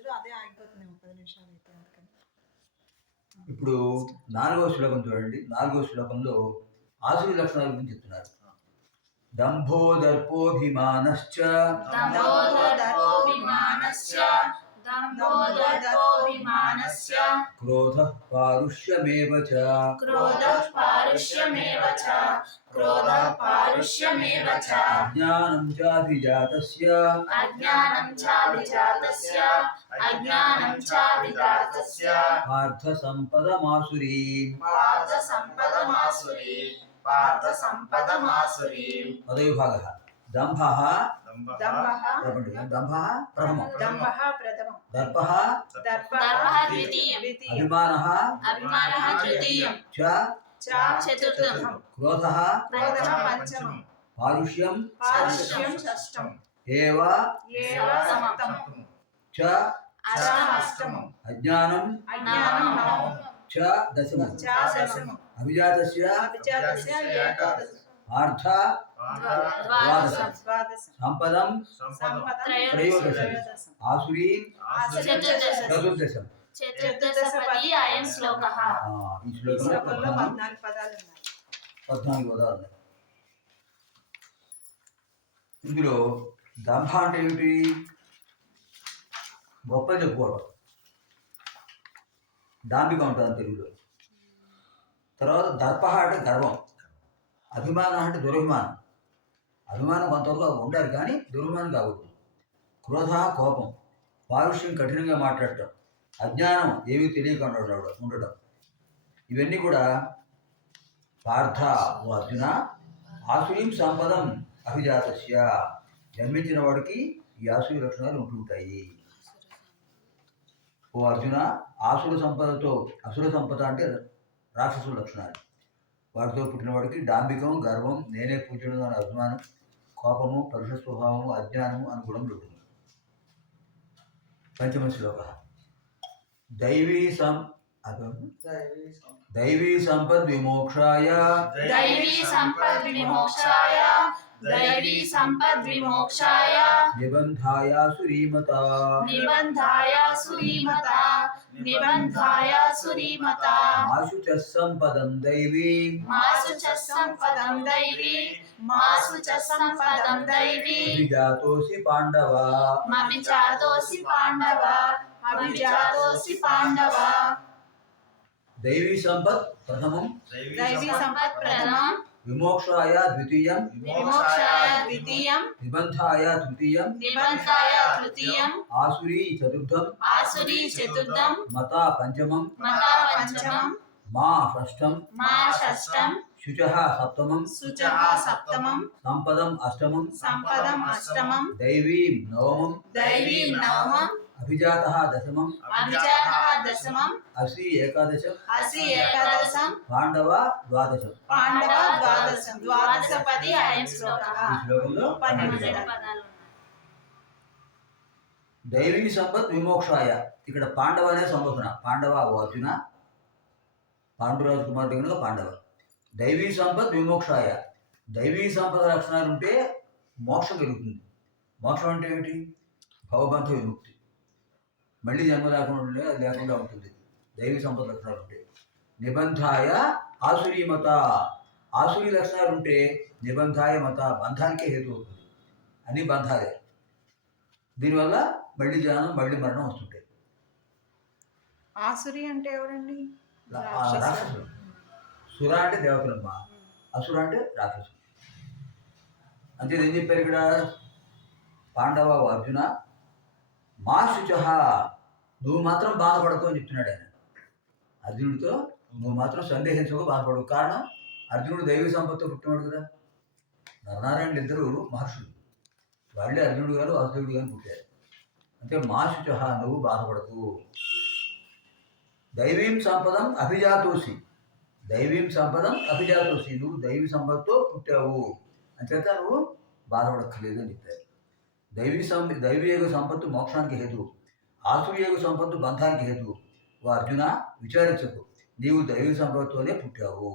రోజులు అదే ఆగిపోతుంది నిమిషాలు అయితే అందుకని. ఇప్పుడు నాలుగవ శ్లోకం చూడండి. నాలుగవ శ్లోకంలో ఆసురి లక్షణాల గురించి చెప్తున్నారు. దంభో దర్పోభిమానశ్చ క్రోధ పారుష్యమేవ క్రోధ पारुष्यमेव च। क्रोधः पारुष्यमेव च। ज्ञानं चाभिजातस्य। अज्ञानं चाभिजातस्य। अज्ञानं चाभिजातस्य। पार्थसम्पदमासुरीं पार्थसम्पदमासुरी पार्थसम्पदमासुरीं दम्भः। दम्भः। दम्भः। दर्पः। दर्पः द्वितीयम्। अभिमानः। अभिमानः तृतीयं च। క్రోధ క్రోధ అజ్ఞానం ఆర్థ సంపదం సంపదం చతుర్దశం. ఇందులో దంభ అంటే ఏమిటి? గొప్ప చెప్పుకోవడం. దాంబిక ఉంటుంది తెలుగులో తర్వాత దర్ప అంటే గర్వం. అభిమానం అంటే దురభిమానం. అభిమానం కొంతవరకు ఉండాలి కానీ దురభిమానం కావచ్చు క్రోధ కోపం. పారుష్యం కఠినంగా మాట్లాడటం. అజ్ఞానం ఏమీ తెలియక ఉండడం ఉండడం ఇవన్నీ కూడా పార్థ ఓ అర్జున ఆసూయం సంపదం అభిజాతస్య. జన్మించిన వాడికి ఈ ఆసూయ లక్షణాలు ఉంటుంటాయి ఓ అర్జున ఆసుర సంపదతో అసుర సంపద అంటే రాక్షసుల లక్షణాలు. వాటితో పుట్టినవాడికి డాంబికం గర్వం నేనే పూజడం అనే అభిమానం కోపము పరుష స్వభావము అజ్ఞానము అని గుణములు ఉంటుంది పంచమ శ్లోక. दैवी सं दैवी संपद विमोक्षाय। दैवी संपद विमोक्षाय। दैवी संपद विमोक्षाय। निबंधाय सुरीमता निबंधाय सुरीमता निबंधाय सुरीमता मासु च संपदं दैवी। मासु च संपदं दैवी। मासु च संपदं दैवी विजातोसि पांडवा मपि पांडवा అభిజాతోసి పాండవ. దైవీ సంపత్ ప్రథమం. దైవీ సంపత్ ప్రథమం. విమోక్షాయ ద్వితీయం. విమోక్షాయ ద్వితీయం. నిబంధాయ తృతీయం. నిబంధాయ తృతీయం. ఆసురీ చతుర్థం. ఆసురీ చతుర్థం. మత పంచమం. మత పంచమం. మా షష్టం. మా షష్టం. శుచః సప్తమం. శుచః సప్తమం. సంపదం అష్టమం. సంపదం అష్టమం. దైవీం నవమం. దైవీం నవమం. అభిజాతః దశమం అభిజాతః దశమం అసి ఏకాదశ అసి ఏకాదశం పాండవ ద్వాదశ పాండవ ద్వాదశం పది అయం శ్లోకః ఈ శ్లోకంలో 12 పదాలు దైవీ సంపత్ విమోక్షాయ. ఇక్కడ పాండవ అనే సంబోధన. పాండవ అర్జున పాండురాజు కుమారుడు కనుక పాండవ. దైవీ సంపత్ విమోక్షాయ. దైవీ సంపద రక్షణ ఉంటే మోక్షం కలుగుతుంది. మోక్షం అంటే ఏమిటి? భవబంధ విముక్తి. మళ్ళీ జన్మ లేకుండా అది లేకుండా ఉంటుంది. దైవీ సంపద లక్షణాలు ఉంటే. నిబంధాయ ఆసురీ మత. ఆసురీ లక్షణాలు ఉంటే నిబంధాయ మత. బంధానికే హేతు అవుతుంది. అన్ని బంధాలే. దీనివల్ల మళ్ళీ జనం మళ్ళీ మరణం వస్తుంటాయి ఆసురి అంటే ఎవరండి? రాక్షసులు సుర అంటే దేవతలమ్మ అసుర అంటే రాక్షసులు అంతే ఏం చెప్పారు ఇక్కడ? పాండవ అర్జున మా శుచ నువ్వు మాత్రం బాధపడకు అని చెప్తున్నాడు ఆయన. అర్జునుడితో నువ్వు మాత్రం సందేహించకు బాధపడవు కారణం అర్జునుడు దైవ సంపత్తి పుట్టినాడు కదా. నరనారాయణులు ఇద్దరు మహర్షులు. వాళ్ళే అర్జునుడు గారు వాసుదేవుడు గారు పుట్టారు. అంటే మా నువ్వు బాధపడకు. దైవీం సంపదం అభిజాతోసి. దైవీం సంపదం అభిజాతోసి. నువ్వు దైవ సంపదతో పుట్టావు. అంచేత నువ్వు బాధపడక్కర్లేదు అని చెప్పారు. దైవీ సం దైవీయోగ సంపత్తు మోక్షానికి హేతు ఆసుర్యోగ సంపత్తు బంధానికి హేతువు. ఓ అర్జున విచారించకు. నీవు దైవీ సంపదతోనే పుట్టావు.